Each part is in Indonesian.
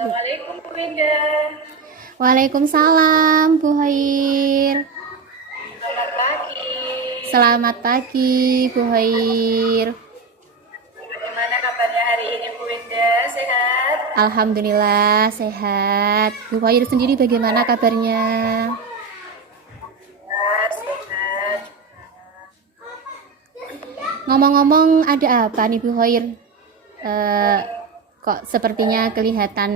Assalamualaikum Bu Winda. Waalaikumsalam, Bu Hair. Selamat pagi. Selamat pagi, Bu Hair. Bagaimana kabarnya hari ini Bu Winda? Sehat? Alhamdulillah sehat. Bu Hair sendiri bagaimana kabarnya? Ya, sehat. Ngomong-ngomong, ada apa nih Bu Hair? Kok sepertinya kelihatan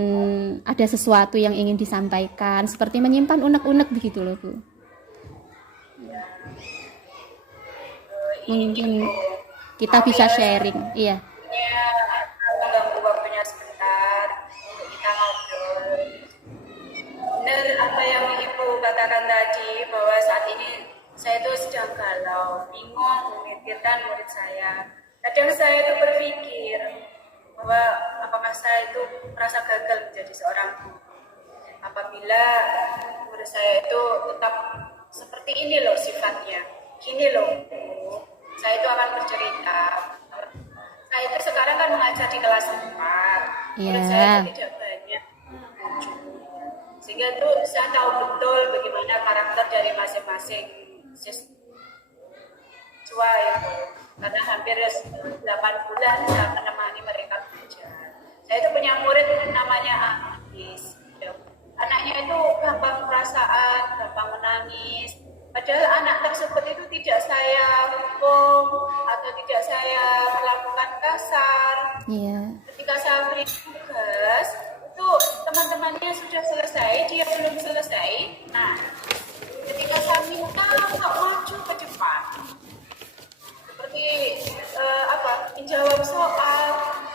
ada sesuatu yang ingin disampaikan, seperti menyimpan unek-unek begitu loh, Bu. Ini Mungkin Bu, kita maaf bisa ya sharing. Iya. sebelumnya mengganggu waktunya sebentar untuk kita ngobrol. Benar apa yang Ibu katakan tadi bahwa saat ini saya itu sedang galau, bingung memikirkan murid saya. Kadang saya itu berpikir bahwa apakah saya itu merasa gagal menjadi seorang guru apabila murid saya itu tetap seperti ini loh sifatnya, gini loh Bu. Saya itu akan bercerita. Saya itu sekarang kan mengajar di kelas 4. Murid saya Iya. itu tidak banyak, sehingga itu saya tahu betul bagaimana karakter dari masing-masing siswa itu, karena hampir 8 bulan saya menemani mereka belajar. Saya itu punya murid namanya Agis. Anaknya itu gampang perasaan, gampang menangis. Padahal anak tersebut itu tidak saya hukum atau tidak saya melakukan kasar. Iya. Ketika saya beri tugas, itu teman-temannya sudah selesai, dia belum selesai. Nah, ketika saya minta untuk maju ke depan, seperti menjawab soal,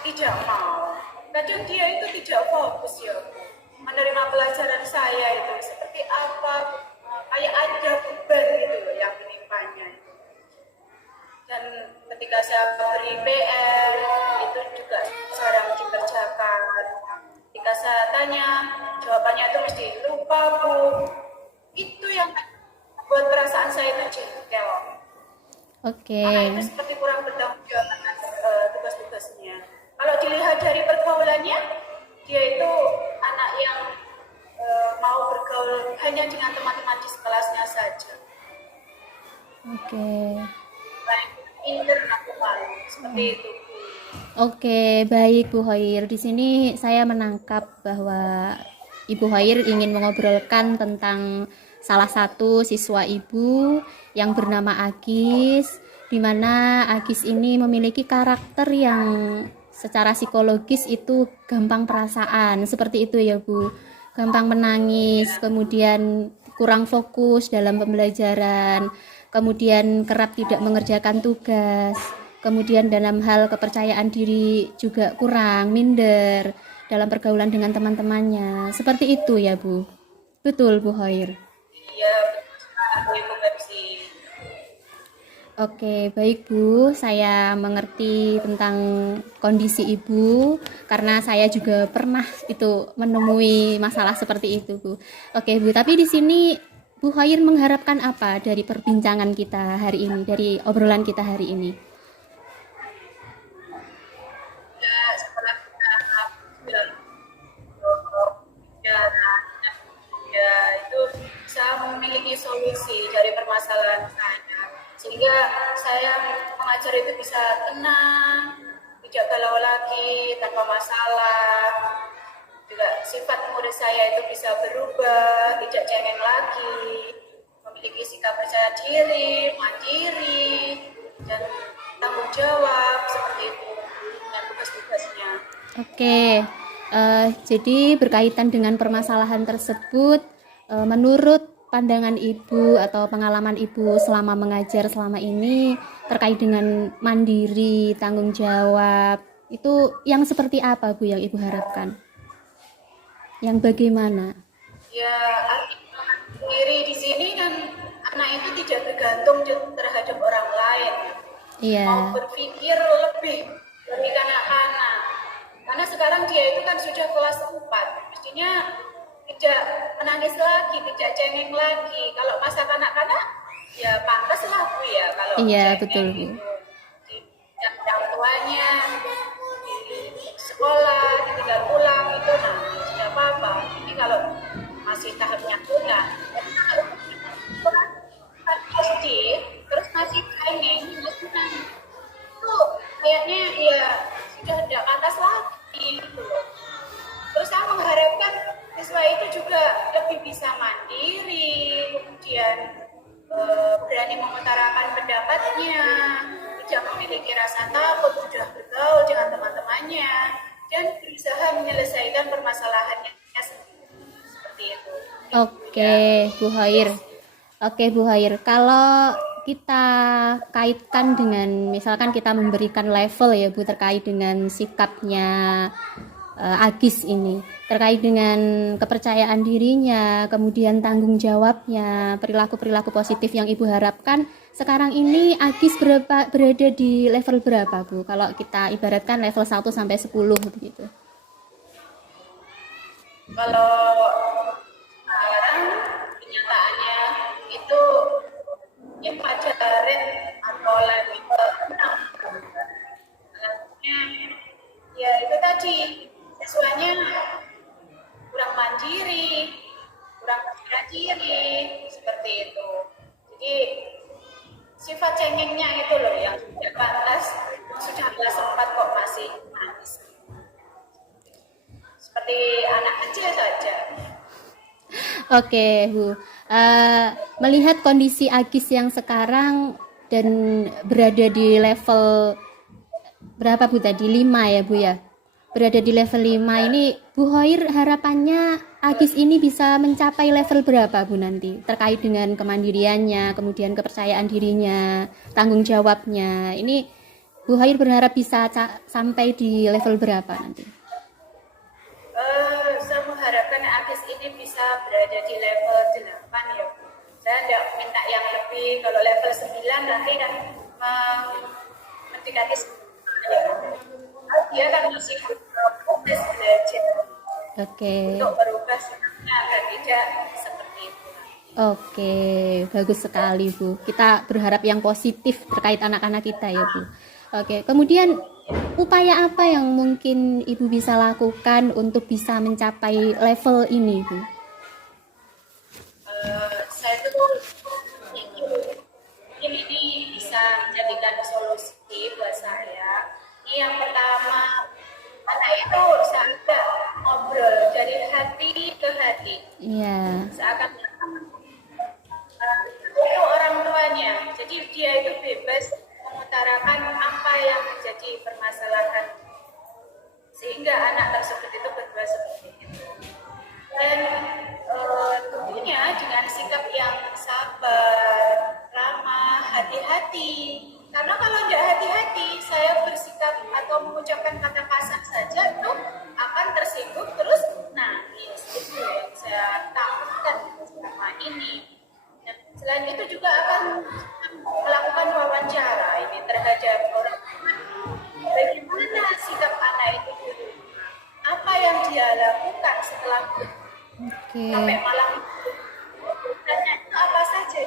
tidak mau. Kadang dia itu tidak fokus ya, Bu. Menerima pelajaran saya itu seperti apa, kayak ada beban gitu loh yang menimpanya. Dan ketika saya beri PR, itu juga jarang dikerjakan. Ketika saya tanya, jawabannya itu mesti lupa Bu. Itu yang buat perasaan saya itu jengkel. Oke. Anak itu seperti kurang bertanggung jawab atas tugas-tugasnya. Kalau dilihat dari pergaulannya, dia itu anak yang mau bergaul hanya dengan teman-teman di sekelasnya saja. Oke. Baik pinter aku malu, seperti itu. Oke, baik Bu Hoir. Di sini saya menangkap bahwa Ibu Hoir ingin mengobrolkan tentang salah satu siswa Ibu yang bernama Agis, di mana Agis ini memiliki karakter yang secara psikologis itu gampang perasaan, seperti itu ya Bu. Gampang menangis, kemudian kurang fokus dalam pembelajaran, kemudian kerap tidak mengerjakan tugas. Kemudian dalam hal kepercayaan diri juga kurang, minder dalam pergaulan dengan teman-temannya. Seperti itu ya, Bu. Betul, Bu Hoir. Iya, betul sekali Bu Pepsi. Oke, baik Bu. Saya mengerti tentang kondisi Ibu karena saya juga pernah itu menemui masalah seperti itu, Bu. Oke, Bu. Tapi di sini Bu Hoir mengharapkan apa dari perbincangan kita hari ini, dari obrolan kita hari ini? Ya, setelah kita sudah ya, ya itu saya memiliki solusi dari permasalahan saya, sehingga saya mengajar itu bisa tenang, tidak galau lagi, tanpa masalah. Juga sifat murid saya itu bisa berubah, tidak cengeng lagi, memiliki sikap percaya diri, mandiri, dan tanggung jawab seperti itu dengan tugas-tugasnya. Oke, jadi berkaitan dengan permasalahan tersebut, menurut pandangan Ibu atau pengalaman Ibu selama mengajar selama ini terkait dengan mandiri, tanggung jawab, itu yang seperti apa Bu yang Ibu harapkan? Yang bagaimana? Ya, artinya sendiri di sini kan anak itu tidak bergantung terhadap orang lain. Mau Iya, berpikir lebih dari anak-anak. Karena sekarang dia itu kan sudah kelas 4. Mestinya tidak menangis lagi, tidak cengeng lagi. Kalau masa kanak-kanak, ya pantas lah Bu ya kalau iya betul cengeng Bu. gitu. Di orang tuanya, di sekolah, ditinggal pulang itu nangis. Ya nah kalau SD terus masih cengeng itu kayaknya ya sudah tidak pantas lagi gitu loh. Terus saya mengharapkan siswa itu juga lebih bisa mandiri, kemudian berani mengutarakan pendapatnya, tidak memiliki rasa takut, mudah bergaul dengan teman-temannya, dan berusaha menyelesaikan permasalahannya seperti itu. Oke, Bu Hoir. Oke, Bu Hoir. Kalau kita kaitkan dengan misalkan kita memberikan level ya Bu terkait dengan sikapnya Agis ini, terkait dengan kepercayaan dirinya, kemudian tanggung jawabnya, perilaku-perilaku positif yang Ibu harapkan. Sekarang ini Agis berada di level berapa Bu? Kalau kita ibaratkan level 1 sampai 10 begitu. Kalau sekarang kenyataannya itu mungkin pelajaran atau level 6. Ya itu tadi siswanya kurang mandiri, kurang percaya diri, seperti itu. Jadi sifat cengengnya itu loh yang tidak pantas, sudah kelas 4 kok masih nangis. Seperti anak kecil saja. Oke, Bu. Melihat kondisi Agis yang sekarang dan berada di level berapa Bu tadi? 5 ya Bu ya? Berada di level 5 ini, Bu Hoir harapannya Agis ini bisa mencapai level berapa Bu nanti? Terkait dengan kemandiriannya, kemudian kepercayaan dirinya, tanggung jawabnya. Ini Bu Hoir berharap bisa sampai di level berapa nanti? Saya mengharapkan Agis ini bisa berada di level 8 ya Bu. Saya tidak minta yang lebih, kalau level 9 nanti kan mendekati dia kan masih proses belajar. Oke. Untuk berubah sikapnya agar tidak seperti itu. Oke, bagus sekali Bu. Kita berharap yang positif terkait anak-anak kita ya Bu. Oke, kemudian upaya apa yang mungkin Ibu bisa lakukan untuk bisa mencapai level ini Bu? Saya tuh ingin ini bisa menjadikan solusi buat saya. Ini yang pertama, anak itu seakan ngobrol dari hati ke hati. Iya. Seakan itu orang tuanya. Jadi dia itu bebas mengutarakan apa yang menjadi permasalahan, sehingga anak tersebut itu berbuat seperti itu. Dan tentunya dengan sikap yang sabar, ramah, hati-hati. Karena kalau tidak hati-hati, saya bersikap atau mengucapkan kata kasar saja itu akan tersinggung terus nangis. Itu yang saya takutkan selama ini. Dan selain itu juga akan melakukan wawancara ini terhadap orang. Bagaimana sikap anak itu dulu? Apa yang dia lakukan setelah sampai malam? Tanya itu apa saja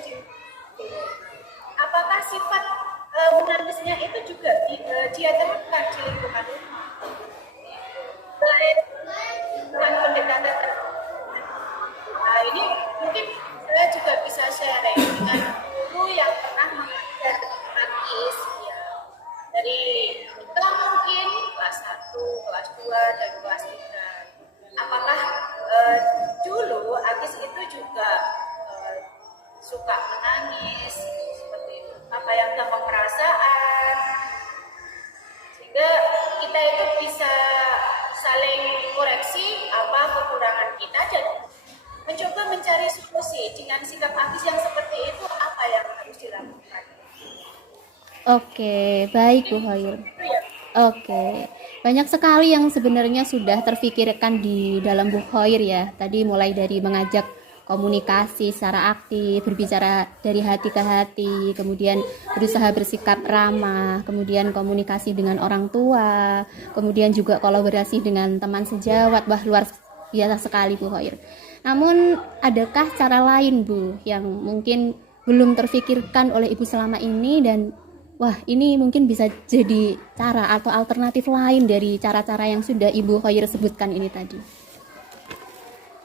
apakah sifat menangisnya itu juga dia terapkan di lingkungan rumah. Selain dengan pendekatan ini mungkin saya juga bisa sharing dengan guru yang pernah mengajar Agis ya. Dari kita mungkin kelas 1, kelas 2, dan kelas 3. Apakah dulu Agis itu juga suka menangis seperti itu? Apa yang gampang perasaan? Sehingga kita itu bisa saling koreksi apa kekurangan kita dan mencoba mencari solusi dengan sikap Agis yang seperti itu, apa yang harus dilakukan. Oke, baik Bu Hoir. Oke, banyak sekali yang sebenarnya sudah terfikirkan di dalam Bu Hoir ya. Tadi mulai dari mengajak komunikasi secara aktif, berbicara dari hati ke hati, kemudian berusaha bersikap ramah, kemudian komunikasi dengan orang tua, kemudian juga kolaborasi dengan teman sejawat. Wah, luar biasa sekali Bu Hoir. Namun, adakah cara lain Bu yang mungkin belum terfikirkan oleh Ibu selama ini dan wah, ini mungkin bisa jadi cara atau alternatif lain dari cara-cara yang sudah Ibu Hoir sebutkan ini tadi?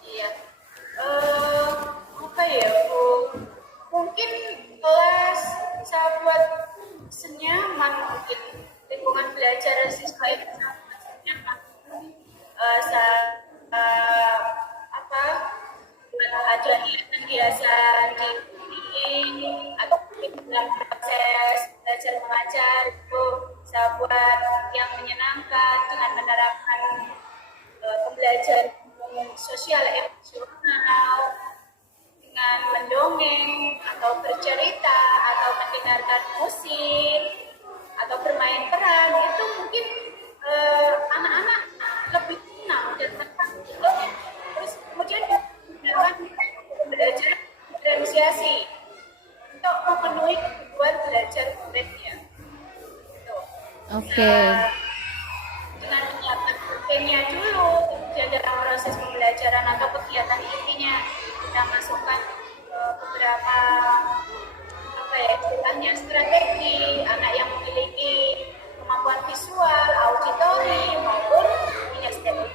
Iya. dalam proses belajar mengajar itu bisa buat yang menyenangkan dengan menerapkan pembelajaran sosial emosional dengan mendongeng atau bercerita atau mendengarkan musik atau bermain peran itu mungkin anak-anak lebih senang dan tertarik. Terus kemudian dapat belajar diferensiasi untuk memenuhi kebutuhan belajar muridnya. Gitu. Oke. Dengan menyiapkan kursusnya dulu, kemudian dalam proses pembelajaran atau kegiatan intinya kita masukkan beberapa istilahnya strategi anak yang memiliki kemampuan visual, auditori maupun kinestetik.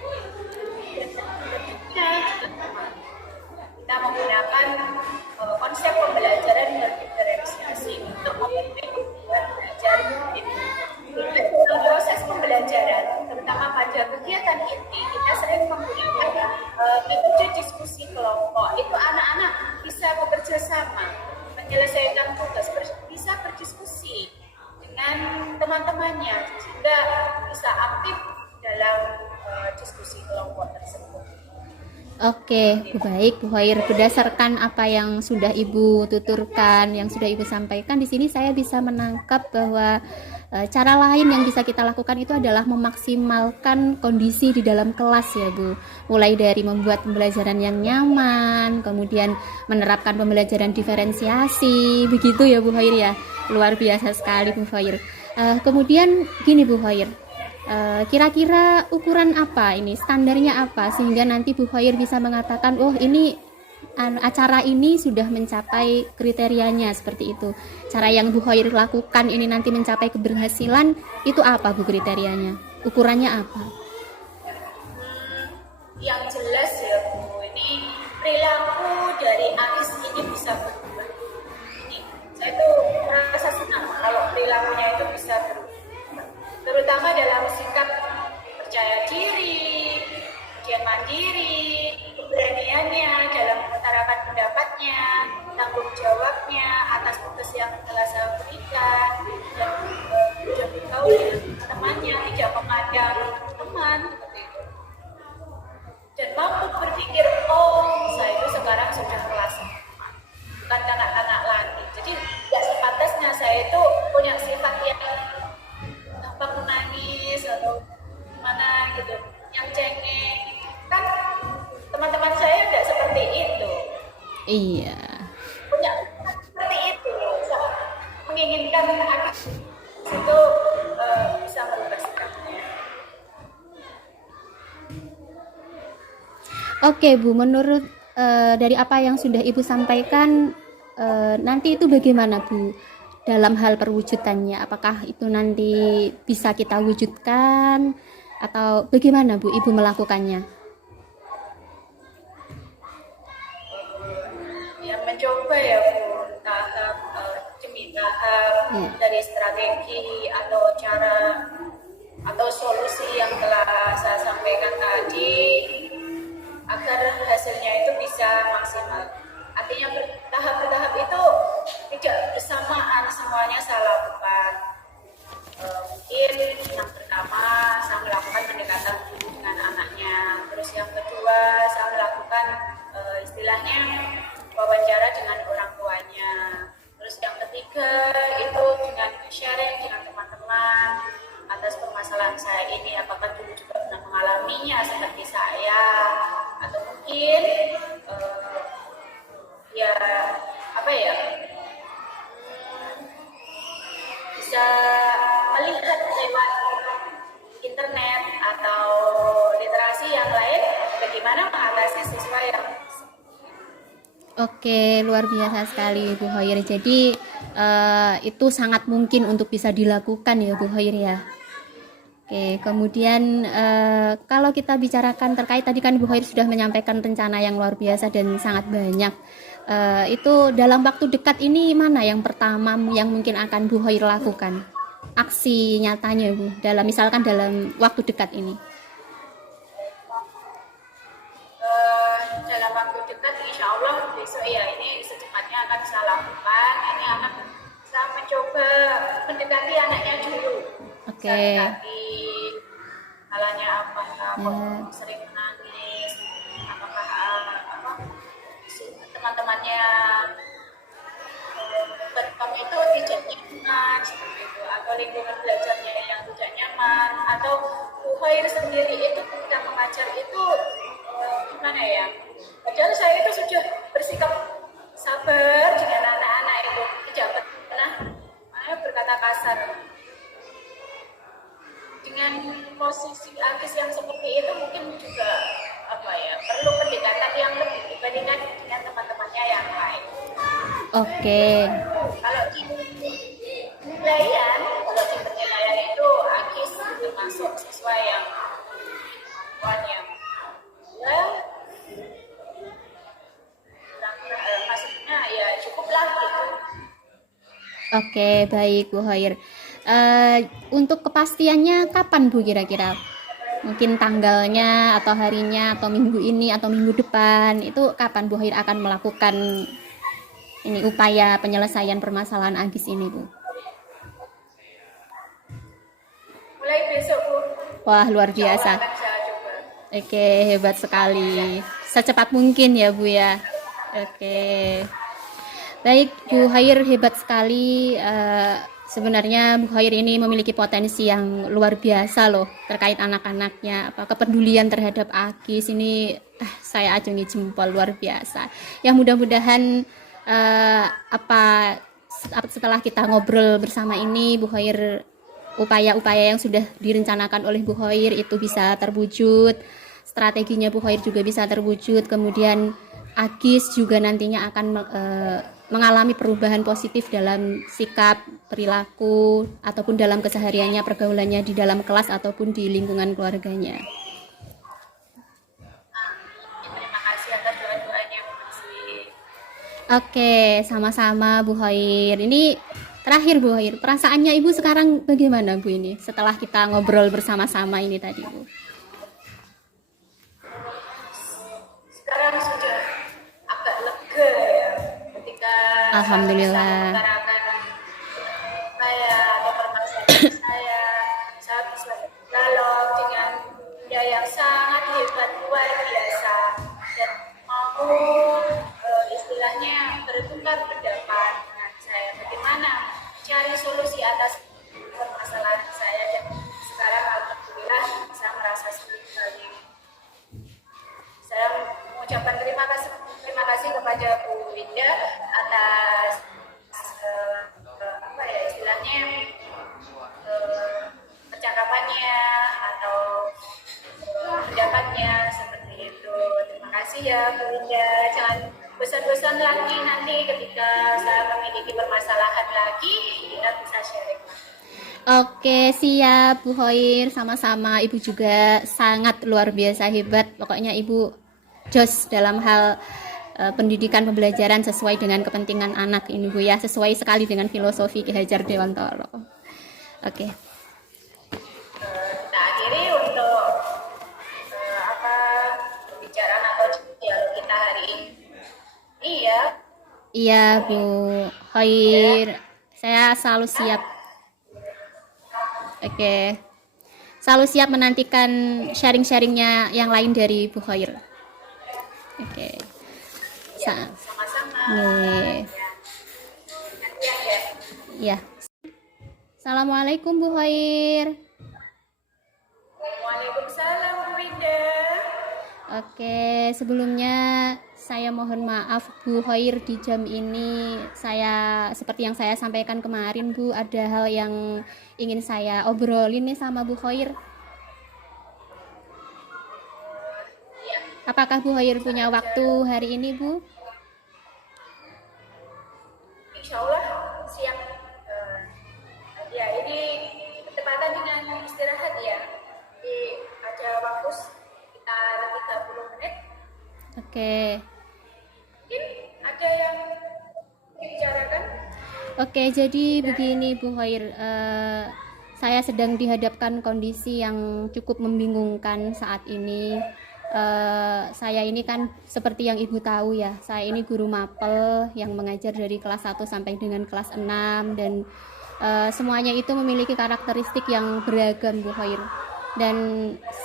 Kita menggunakan konsep pembelajaran berdiferensiasi untuk memenuhi kebutuhan belajar ini. Dalam proses pembelajaran, terutama pada kegiatan inti, kita sering menggunakan metode diskusi kelompok. Itu anak-anak bisa bekerja sama, menyelesaikan tugas, bisa berdiskusi dengan teman-temannya, sehingga bisa aktif dalam diskusi kelompok tersebut. Oke, baik Bu Khair. Berdasarkan apa yang sudah Ibu tuturkan, yang sudah Ibu sampaikan di sini, saya bisa menangkap bahwa cara lain yang bisa kita lakukan itu adalah memaksimalkan kondisi di dalam kelas ya Bu. Mulai dari membuat pembelajaran yang nyaman, kemudian menerapkan pembelajaran diferensiasi, begitu ya Bu Khair ya. Luar biasa sekali Bu Khair. Kemudian gini Bu Khair. Kira-kira ukuran apa ini, standarnya apa sehingga nanti Bu Khair bisa mengatakan oh ini acara ini sudah mencapai kriterianya seperti itu. Cara yang Bu Khair lakukan ini nanti mencapai keberhasilan itu apa Bu kriterianya? Ukurannya apa? Yang jelas ya Bu, ini perilaku dari AIS ini bisa berubah. Ini saya tuh merasa senang kalau perilakunya itu bisa berubah. Terutama dalam sikap percaya diri, kemudian mandiri, keberaniannya dalam mengutarakan pendapatnya, tanggung jawabnya atas tugas yang telah saya berikan, dan sudah bergaul dengan temannya, tidak memandang teman, seperti itu. Dan mampu berpikir, oh saya itu sekarang sudah kelas 4, bukan kanak-kanak lagi. Jadi tidak sepantasnya saya itu punya sifat yang menangis atau gimana gitu, yang cengeng. Kan teman-teman saya tidak seperti itu. Iya. Punya seperti itu, menginginkan anak itu bisa merubah sikapnya. Oke Bu, menurut dari apa yang sudah Ibu sampaikan, nanti itu bagaimana Bu? Dalam hal perwujudannya, apakah itu nanti bisa kita wujudkan atau bagaimana Bu Ibu melakukannya? Ya mencoba ya Bu, tahap demi tahap dari strategi atau cara atau solusi yang telah saya sampaikan tadi agar hasilnya itu bisa maksimal. Artinya bertahap-bertahap itu tidak bersamaan semuanya saya lakukan. Mungkin yang pertama saya melakukan pendekatan dengan anaknya. Terus yang kedua saya melakukan istilahnya wawancara dengan orang tuanya. Terus yang ketiga itu dengan sharing dengan teman-teman atas permasalahan saya ini, apakah dulu juga pernah mengalaminya seperti saya, atau mungkin bisa melihat lewat internet atau literasi yang lain bagaimana mengatasi siswa yang. Oke, luar biasa sekali Bu Khair. Jadi itu sangat mungkin untuk bisa dilakukan ya Bu Khair ya. Oke, kemudian kalau kita bicarakan terkait tadi kan Bu Khair sudah menyampaikan rencana yang luar biasa dan sangat banyak. Itu dalam waktu dekat ini mana yang pertama yang mungkin akan Bu Khair lakukan? Aksi nyatanya Bu, misalkan dalam waktu dekat ini. Dalam waktu dekat insya Allah besok ya ini secepatnya akan saya lakukan. Ini akan saya mendekati anaknya dulu. Oke. Mendekati halanya apa, kok Ya. sering menangis, apakah teman-temannya buat kamu itu tidak nyaman seperti itu, atau lingkungan belajarnya yang tidak nyaman, atau Bu Khair sendiri itu ketika mengajar itu gimana ya? Padahal saya itu sudah bersikap sabar dengan anak-anak itu, tidak pernah berkata kasar. Dengan posisi Agis yang seperti itu mungkin juga perlu pendekatan yang lebih dibandingkan dengan teman-temannya yang lain. Oke. Kalau di penilaian, itu Agis termasuk siswa yang kemampuannya maksudnya ya cukuplah gitu. Oke, baik Bu Khair. Untuk kepastiannya kapan Bu kira-kira? Mungkin tanggalnya atau harinya atau minggu ini atau minggu depan itu kapan Bu Khair akan melakukan ini upaya penyelesaian permasalahan Agis ini Bu? Mulai besok Bu. Wah, luar biasa. Akan saya coba. Oke, hebat sekali. Secepat mungkin ya Bu ya. Oke. Baik, Bu Khair hebat sekali. Sebenarnya Bu Khair ini memiliki potensi yang luar biasa loh terkait anak-anaknya. Kepedulian terhadap Agis ini saya acungi jempol, luar biasa. Ya mudah-mudahan setelah kita ngobrol bersama ini Bu Khair, upaya-upaya yang sudah direncanakan oleh Bu Khair itu bisa terwujud, strateginya Bu Khair juga bisa terwujud, kemudian Agis juga nantinya akan mengalami perubahan positif dalam sikap, perilaku, ataupun dalam kesehariannya, pergaulannya di dalam kelas ataupun di lingkungan keluarganya. Terima kasih atas doa-doanya Bu Masih. Oke, sama-sama Bu Khair. Ini terakhir Bu Khair, perasaannya Ibu sekarang bagaimana Bu ini setelah kita ngobrol bersama-sama ini tadi Bu? Sekarang sudah agak lega ya ketika Alhamdulillah. saya mengutarakan saya atau permasalahan saya bisa dialog dengan dia yang sangat hebat, luar biasa, dan mau istilahnya bertukar pendapat dengan saya bagaimana cari solusi atas permasalahan saya, dan sekarang alhamdulillah saya merasa sekali. Saya mengucapkan terima kasih kepada Bu Winda atas istilahnya percakapannya atau pendapatnya seperti itu. Terima kasih ya Bu Winda. Jangan bosan-bosan lagi nanti ketika saya memiliki permasalahan lagi kita bisa sharing. Oke, siap Bu Khair, sama-sama. Ibu juga sangat luar biasa hebat. Pokoknya Ibu jos dalam hal pendidikan pembelajaran sesuai dengan kepentingan anak ini Bu ya, sesuai sekali dengan filosofi Ki Hajar Dewantara. Oke. Nah, akhiri untuk pembicaraan atau dialog kita hari ini. Iya Bu Khair, saya selalu siap. Oke. Selalu siap menantikan sharing-sharingnya yang lain dari Bu Khair. Oke. Sama-sama. Nih. Ya. Assalamualaikum Bu Khair. Waalaikumsalam Bu Winda. Oke, sebelumnya saya mohon maaf Bu Khair, di jam ini saya seperti yang saya sampaikan kemarin Bu, ada hal yang ingin saya obrolin nih sama Bu Khair. Apakah Bu Khair punya waktu hari ini Bu? Insya Allah siap. Ya ini bertepatan dengan istirahat ya. Jadi ada waktu sekitar 30 menit. Oke. Mungkin ada yang dibicarakan. Oke, jadi begini Bu Khair, saya sedang dihadapkan kondisi yang cukup membingungkan saat ini. Saya ini kan seperti yang Ibu tahu ya, saya ini guru mapel yang mengajar dari kelas 1 sampai dengan kelas 6, dan semuanya itu memiliki karakteristik yang beragam, Bu Khair. Dan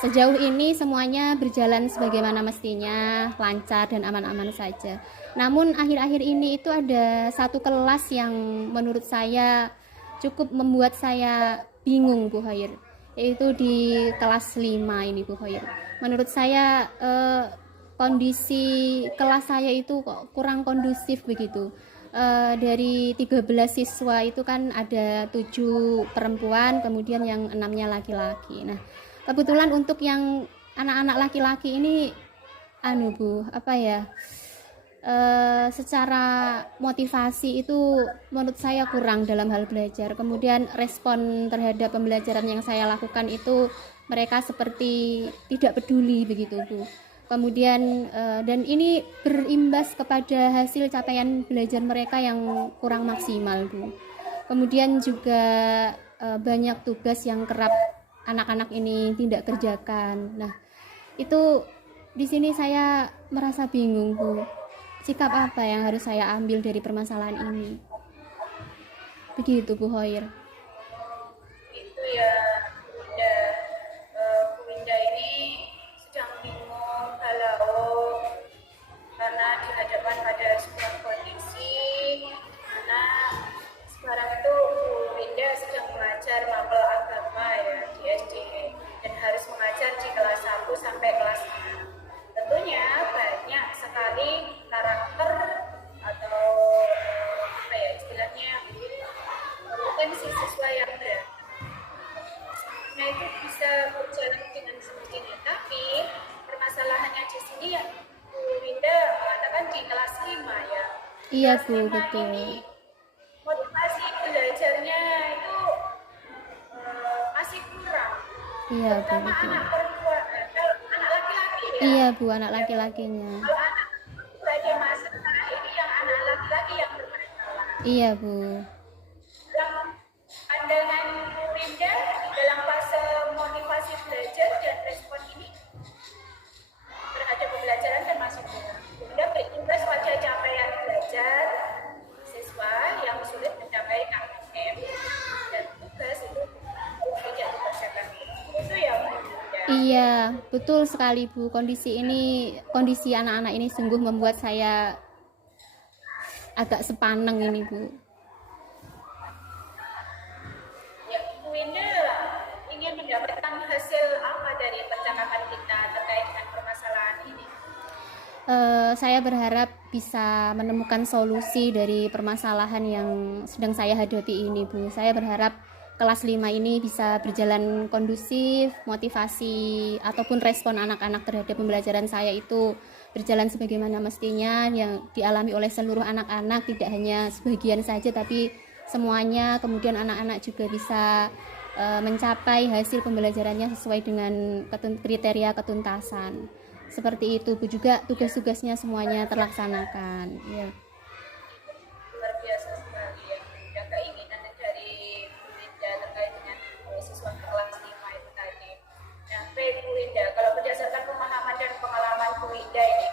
sejauh ini semuanya berjalan sebagaimana mestinya, lancar dan aman-aman saja. Namun akhir-akhir ini itu ada satu kelas yang menurut saya cukup membuat saya bingung, Bu Khair, yaitu di kelas 5 ini, Bu Khair. Menurut saya kondisi kelas saya itu kok kurang kondusif begitu. Dari 13 siswa itu kan ada 7 perempuan, kemudian yang 6-nya laki-laki. Nah, kebetulan untuk yang anak-anak laki-laki ini Bu, secara motivasi itu menurut saya kurang dalam hal belajar. Kemudian respon terhadap pembelajaran yang saya lakukan itu mereka seperti tidak peduli begitu, Bu. Kemudian dan ini berimbas kepada hasil capaian belajar mereka yang kurang maksimal, Bu. Kemudian juga banyak tugas yang kerap anak-anak ini tidak kerjakan. Nah, itu di sini saya merasa bingung, Bu. Sikap apa yang harus saya ambil dari permasalahan ini? Begitu, Bu Khair. Itu ya, Winda. Bu Winda ini sedang bingung galau karena dihadapkan pada sebuah kondisi mana sekarang itu Bu Winda sedang mengajar mapel agama ya di SD dan harus mengajar di kelas 1 sampai kelas 6. Tentunya banyak sekali karakter atau istilahnya potensi siswa yang ada. Nah, itu bisa berjalan dengan semestinya, tapi permasalahannya di sini ya Bu Winda mengatakan di kelas 5 ya. Iya, Kelas Bu, 5 betul. ini motivasi belajarnya itu masih kurang. Iya, Bu, Terutama betul. anak perempuan, anak laki-laki ya. Iya, Bu, anak laki-lakinya. Kalau anak sebagai masalah ini yang anak laki-laki yang bermasalah. Iya, Bu. Dalam pandangan Bu Winda dalam fase motivasi belajar dan respon ini terhadap pembelajaran termasuk Bu Winda berimbas pada capaian belajar siswa yang sulit mencapai KPM dan tugas itu tidak dikerjakan. Itu ya Bu Winda. Iya, betul sekali, Bu. Kondisi anak-anak ini sungguh membuat saya agak sepaneng ini, Bu. Ya, Bu Winda ingin mendapatkan hasil apa dari percakapan kita terkait dengan permasalahan ini? Saya berharap bisa menemukan solusi dari permasalahan yang sedang saya hadapi ini, Bu. Saya berharap kelas 5 ini bisa berjalan kondusif, motivasi ataupun respon anak-anak terhadap pembelajaran saya itu berjalan sebagaimana mestinya yang dialami oleh seluruh anak-anak, tidak hanya sebagian saja tapi semuanya. Kemudian anak-anak juga bisa mencapai hasil pembelajarannya sesuai dengan kriteria ketuntasan. Seperti itu, Bu. Juga tugas-tugasnya semuanya terlaksanakan. Ya. Luar biasa sekali ya, ada keinginan dari Bu Winda terkait dengan siswa kelas 5 itu tadi. Nah, baik Bu Winda, kalau berdasarkan pemahaman dan pengalaman Bu Winda ini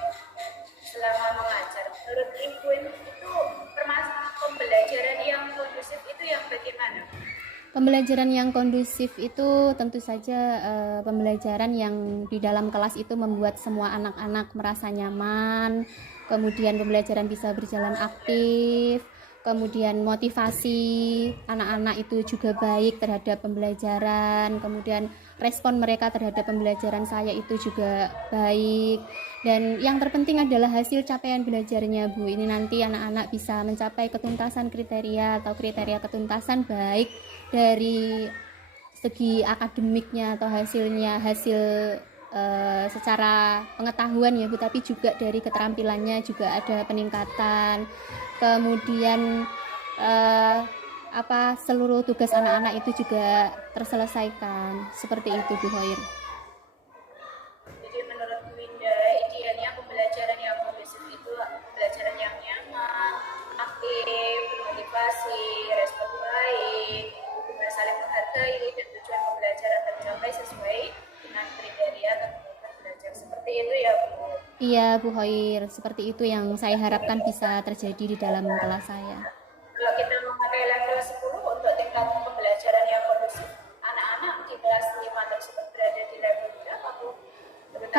selama mengajar, menurut Ibu itu permasalahan pembelajaran yang kondusif itu yang bagaimana? Pembelajaran yang kondusif itu tentu saja pembelajaran yang di dalam kelas itu membuat semua anak-anak merasa nyaman, kemudian pembelajaran bisa berjalan aktif, kemudian motivasi anak-anak itu juga baik terhadap pembelajaran, kemudian respon mereka terhadap pembelajaran saya itu juga baik, dan yang terpenting adalah hasil capaian belajarnya, Bu. Ini nanti anak-anak bisa mencapai ketuntasan kriteria atau kriteria ketuntasan baik dari segi akademiknya atau hasil secara pengetahuan ya Bu, tapi juga dari keterampilannya juga ada peningkatan. Kemudian seluruh tugas anak-anak itu juga terselesaikan. Seperti itu, Bu Khair. Jadi menurut Bu Winda, idealnya pembelajaran yang kondusif itu pembelajaran yang nyaman, aktif, bermotivasi, respon baik, hubungan saling menghargai, dan tujuan pembelajaran tercapai sesuai dengan kriteria kebutuhan belajar. Seperti itu ya Bu. Iya, Bu Khair. Seperti itu yang saya harapkan bisa terjadi di dalam kelas saya. Kalau kita memakai level 10 untuk tingkat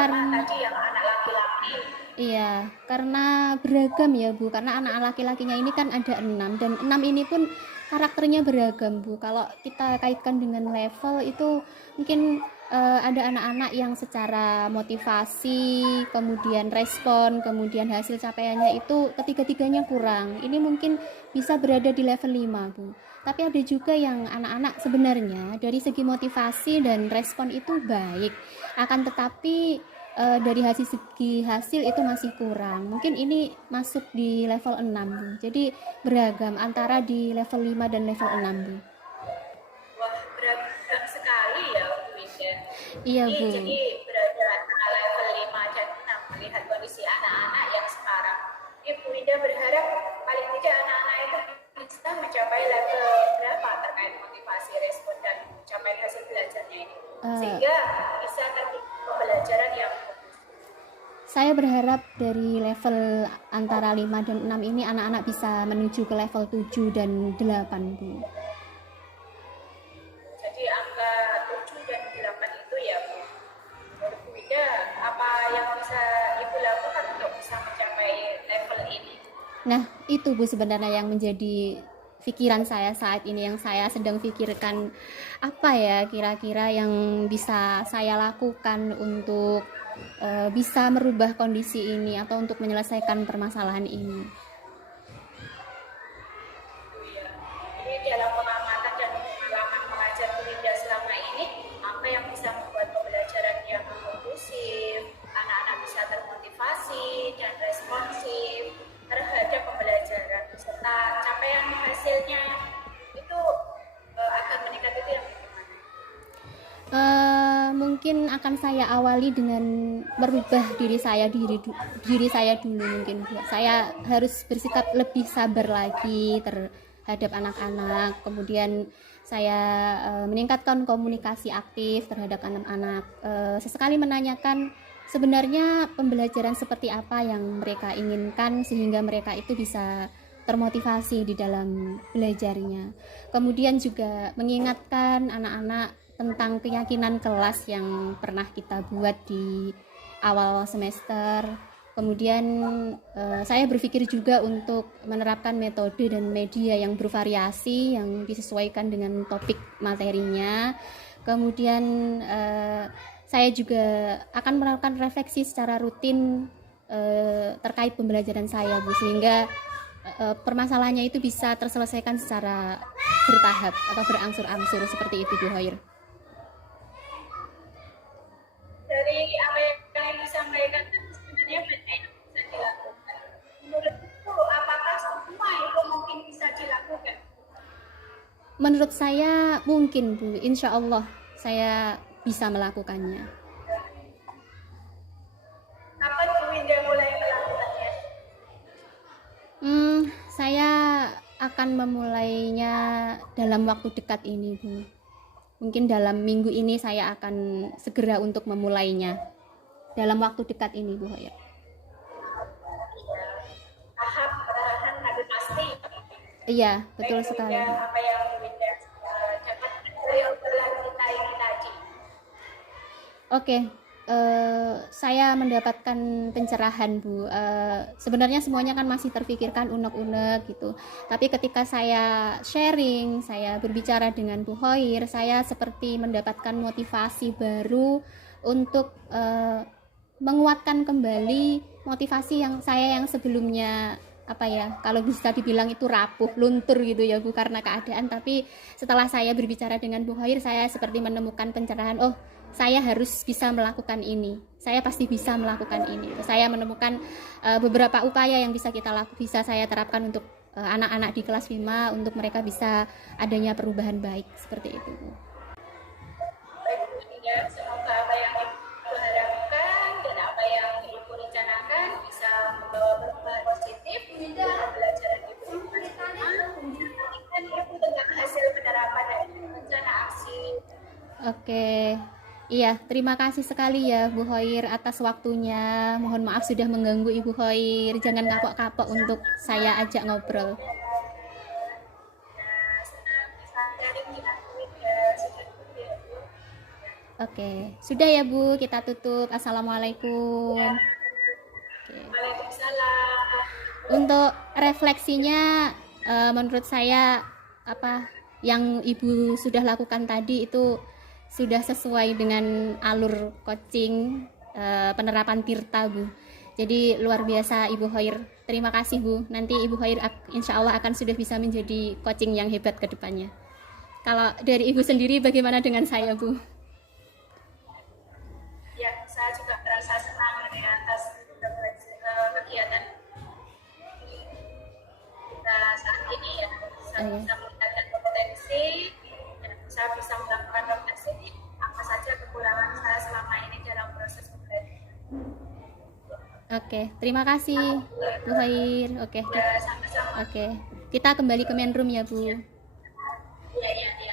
Karena tadi yang anak laki-laki. iya, karena beragam ya Bu, karena anak laki-lakinya ini kan ada 6 dan 6 ini pun karakternya beragam Bu. Kalau kita kaitkan dengan level itu mungkin ada anak-anak yang secara motivasi, kemudian respon, kemudian hasil capaiannya itu ketiga-tiganya kurang. Ini mungkin bisa berada di level 5 Bu. Tapi ada juga yang anak-anak sebenarnya dari segi motivasi dan respon itu baik. Akan tetapi dari segi hasil itu masih kurang. Mungkin ini masuk di level 6, Bu. Jadi beragam antara di level 5 dan level 6, Bu. Wah, beragam sekali ya Bu Winda. Iya, Ini Bu. jadi berada antara level 5 dan 6 melihat kondisi anak-anak yang sekarang. Ini Bu Winda berharap paling tidak anak-anak itu bisa mencapai level berapa terkait motivasi, respon, dan capaian hasil belajarnya ini. Sehingga bisa terjadi pembelajaran yang Saya berharap dari level antara 5 dan 6 ini anak-anak bisa menuju ke level 7 dan 8, Bu. jadi angka 7 dan 8 itu ya Bu. Menurut Bu Ida, apa yang bisa Ibu lakukan untuk bisa mencapai level ini? Nah, itu Bu sebenarnya yang menjadi pikiran saya saat ini, yang saya sedang pikirkan apa ya kira-kira yang bisa saya lakukan untuk bisa merubah kondisi ini atau untuk menyelesaikan permasalahan ini. Ya. Jadi dalam pengamatan dan pengalaman mengajar Bu Ida selama ini, apa yang bisa membuat pembelajaran yang kondusif, anak-anak bisa termotivasi dan responsif terhadap pembelajaran, serta capaian hasilnya itu akan meningkat itu yang bagaimana? Mungkin akan saya awali dengan merubah diri saya dulu mungkin Bu. Saya harus bersikap lebih sabar lagi terhadap anak-anak. Kemudian saya meningkatkan komunikasi aktif terhadap anak-anak. Sesekali menanyakan sebenarnya pembelajaran seperti apa yang mereka inginkan sehingga mereka itu bisa termotivasi di dalam belajarnya. Kemudian juga mengingatkan anak-anak tentang keyakinan kelas yang pernah kita buat di awal semester. Kemudian saya berpikir juga untuk menerapkan metode dan media yang bervariasi yang disesuaikan dengan topik materinya. Kemudian saya juga akan melakukan refleksi secara rutin terkait pembelajaran saya, Bu, sehingga permasalahannya itu bisa terselesaikan secara bertahap atau berangsur-angsur seperti itu, Bu Hoir. Dari apa yang disampaikan sebenarnya banyak yang bisa dilakukan. Menurutku, apakah semua itu mungkin bisa dilakukan? Menurut saya mungkin, Bu. Insya Allah saya bisa melakukannya. Kapan Bu Winda mulai melakukannya? Saya akan memulainya dalam waktu dekat ini, Bu. Mungkin dalam minggu ini saya akan segera untuk memulainya. Dalam waktu dekat ini, Bu Hoir. Tahap perlahan tapi pasti. Iya, betul Baik, Bu sekali. Winda, apa yang Bu Winda dapat dari obrolan kita ini tadi? Oke, saya mendapatkan pencerahan, Bu. Sebenarnya semuanya kan masih terfikirkan unek-unek gitu. Tapi ketika saya sharing, saya berbicara dengan Bu Hoir, saya seperti mendapatkan motivasi baru untuk menguatkan kembali motivasi yang saya yang sebelumnya apa ya, kalau bisa dibilang itu rapuh, luntur gitu ya Bu, karena keadaan. Tapi setelah saya berbicara dengan Bu Hoir, saya seperti menemukan pencerahan. Oh, saya harus bisa melakukan ini, saya pasti bisa melakukan ini. Saya menemukan beberapa upaya yang bisa saya terapkan untuk anak-anak di kelas 5 untuk mereka bisa adanya perubahan baik seperti itu. Baik, Bu Winda, semoga apa yang Ibu harapkan dan apa yang Ibu rencanakan bisa membawa perubahan positif dalam pembelajaran Ibu di kelas 5 dan Ibu tentang hasil penerapan dan rencana aksi. Oke. Iya, terima kasih sekali ya Bu Hoir atas waktunya. Mohon maaf sudah mengganggu Ibu Hoir. Jangan kapok-kapok untuk saya ajak ngobrol. Senang bisa sharing dengan Bu Winda. Sudah Oke, sudah ya Bu, kita tutup. Assalamualaikum. Oke. Waalaikumsalam. Untuk refleksinya, menurut saya apa yang Ibu sudah lakukan tadi itu sudah sesuai dengan alur coaching penerapan Tirta, Bu. Jadi luar biasa Ibu Hoir. Terima kasih Bu. Nanti Ibu Hoir insya Allah akan sudah bisa menjadi coaching yang hebat ke depannya. Kalau dari Ibu sendiri bagaimana dengan saya, Bu? Ya, saya juga merasa senang dari atas kegiatan kita saat ini ya. Saya bisa meningkatkan kompetensi dan saya bisa melakukan refleksi apa saja kekurangan saya selama ini dalam proses belajar. Oke, terima kasih Bu Hoir. Oke, Ya, sama-sama. oke. Kita kembali ke main room ya Bu. Ya, ya, ya.